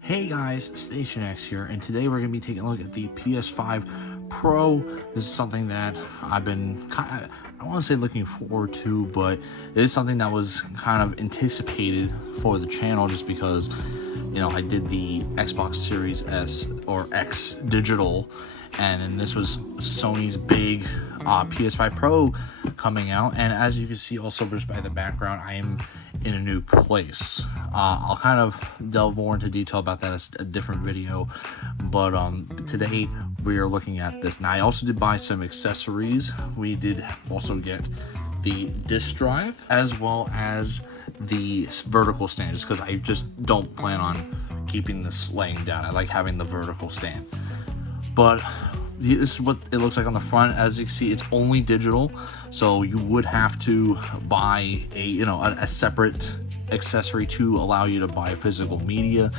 Hey guys, Station X here, and today we're going to be taking a look at the PS5 Pro. This is something that I've been I don't want to say looking forward to, but it is something that was kind of anticipated for the channel just because, you know, I did the Xbox Series S or X digital, and then this was Sony's big PS5 Pro coming out. And as you can see also just by the background, I am in a new place. I'll kind of delve more into detail about that as a different video, but today we are looking at this. Now I also did buy some accessories. We did also get the disk drive as well as the vertical stand, just because I just don't plan on keeping this laying down. I like having the vertical stand. But this is what it looks like on the front. As you can see, it's only digital, so you would have to buy a separate accessory to allow you to buy physical media.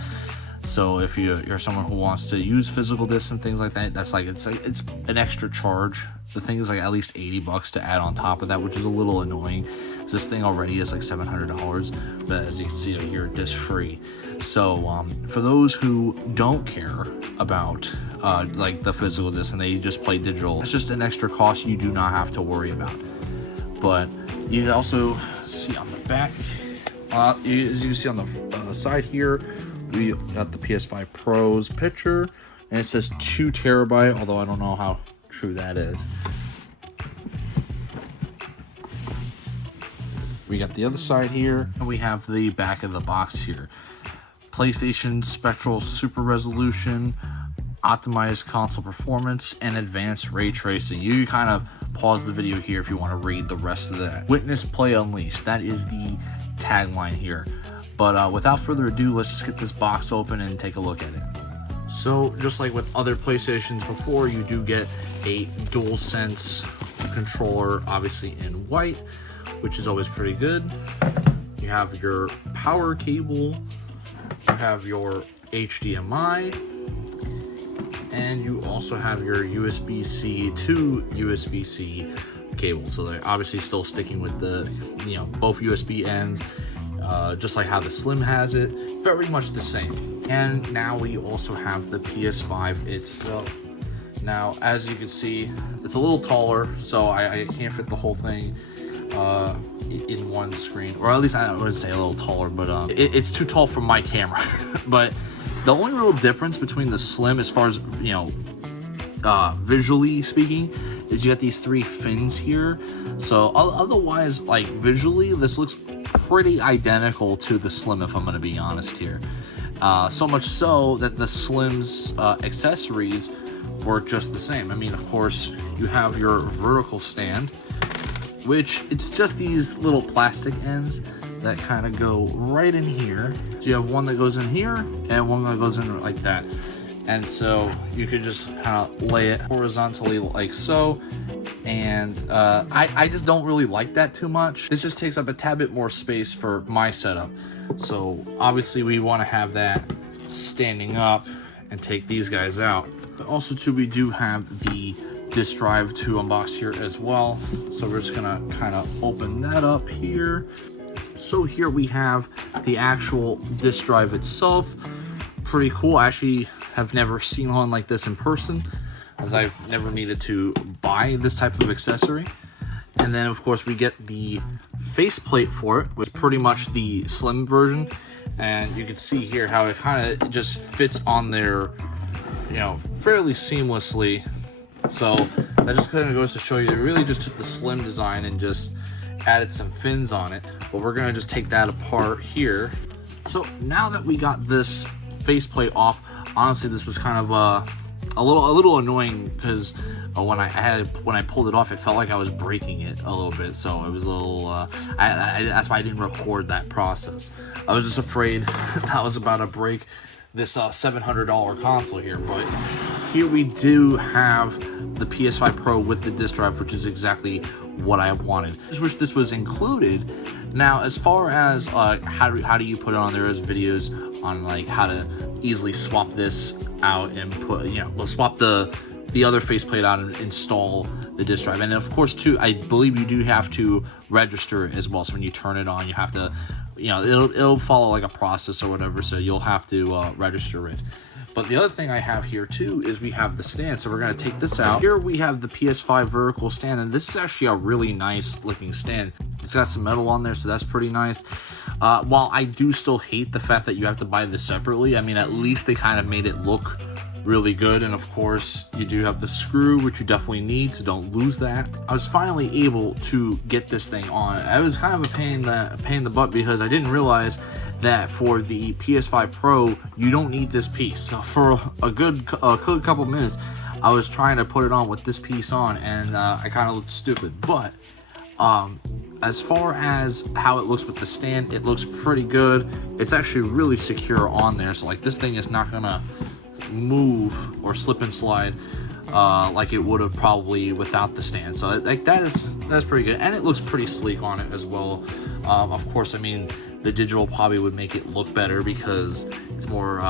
So if you're someone who wants to use physical discs and things like that, that's it's an extra charge. The thing is like at least $80 to add on top of that, which is a little annoying. This thing already is like $700, but as you can see here, disc free. So for those who don't care about like the physical disc and they just play digital, it's just an extra cost you do not have to worry about. But you also see on the back, as you can see on the side here, we got the PS5 Pro's picture, and it says 2 terabyte, although I don't know how true that is. We got the other side here, and we have the back of the box here. PlayStation Spectral Super Resolution, optimized console performance, and advanced ray tracing. You kind of pause the video here if you want to read the rest of that. Witness, play, unleash. That is the tagline here. But without further ado, let's just get this box open and take a look at it. So just like with other PlayStations before, you do get a DualSense controller, obviously in white, which is always pretty good. You have your power cable, you have your HDMI, and you also have your USB-C to USB-C cable. So they're obviously still sticking with the, both USB ends, just like how the Slim has it, very much the same. And now we also have the PS5 itself. Now, as you can see, it's a little taller, so I can't fit the whole thing in one screen, or at least I wouldn't say a little taller, but it's too tall for my camera. But the only real difference between the Slim, as far as visually speaking, is you got these 3 fins here. So otherwise, like visually, this looks pretty identical to the Slim, if I'm going to be honest here. So much so that the Slim's accessories work just the same. I mean, of course, you have your vertical stand, which it's just these little plastic ends that kind of go right in here. So you have one that goes in here and one that goes in like that. And so you could just kind of lay it horizontally like so. And I just don't really like that too much. This just takes up a tad bit more space for my setup. So obviously we want to have that standing up and take these guys out. But also too, we do have the disk drive to unbox here as well. So we're just gonna kind of open that up here. So here we have the actual disk drive itself. Pretty cool. I actually have never seen one like this in person, as I've never needed to buy this type of accessory. And then of course we get the faceplate for it, which is pretty much the Slim version. And you can see here how it kind of just fits on there, fairly seamlessly. So that just kind of goes to show you, it really just took the Slim design and just added some fins on it. But we're gonna just take that apart here. So now that we got this faceplate off, honestly, this was kind of a little annoying, because when I pulled it off, it felt like I was breaking it a little bit. So it was a little that's why I didn't record that process. I was just afraid that I was about to break this $700 console here. But here we do have the PS5 Pro with the disk drive, which is exactly what I wanted. I just wish this was included. Now, as far as how do you put it on, there is videos on like how to easily swap this out and put, we'll swap the other faceplate out and install the disk drive. And of course too, I believe you do have to register as well. So when you turn it on, you have to you know, it'll follow like a process or whatever, so you'll have to register it. But the other thing I have here too is we have the stand. So we're going to take this out. Here we have the PS5 vertical stand, and this is actually a really nice looking stand. It's got some metal on there, so that's pretty nice. While I do still hate the fact that you have to buy this separately, I mean, at least they kind of made it look really good. And of course, you do have the screw, which you definitely need, so don't lose that. I was finally able to get this thing on. I was kind of a pain in the butt because I didn't realize that for the PS5 Pro, you don't need this piece. So for a good couple minutes, I was trying to put it on with this piece on, and I kind of looked stupid. But as far as how it looks with the stand, it looks pretty good. It's actually really secure on there, so like this thing is not gonna move or slip and slide like it would have probably without the stand. So like that's pretty good, and it looks pretty sleek on it as well. Of course, I mean, the digital probably would make it look better because it's more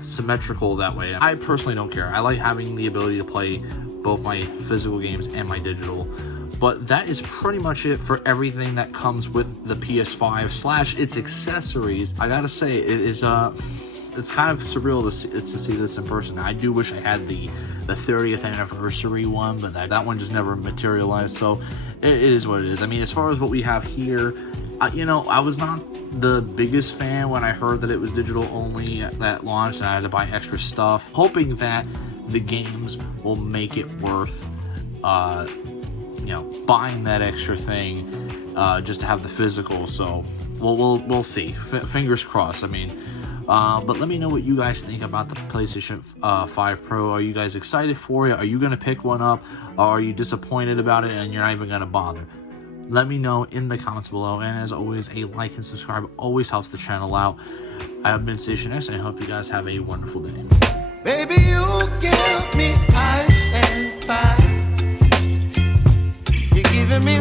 symmetrical that way. I personally don't care. I like having the ability to play both my physical games and my digital. But that is pretty much it for everything that comes with the PS5 / its accessories. I gotta say, it is it's kind of surreal to see this in person. I do wish I had the 30th anniversary one, but that one just never materialized. So it is what it is. I mean, as far as what we have here, you know, I was not the biggest fan when I heard that it was digital only at launch, and I had to buy extra stuff, hoping that the games will make it worth you know, buying that extra thing just to have the physical. So we'll see. Fingers crossed. I mean, but let me know what you guys think about the PlayStation 5 Pro. Are you guys excited for it? Are you gonna pick one up, or are you disappointed about it and you're not even gonna bother? Let me know in the comments below, and as always, a like and subscribe always helps the channel out. I have been Station X, and I hope you guys have a wonderful day. Baby, you give me ice and fire. You're giving me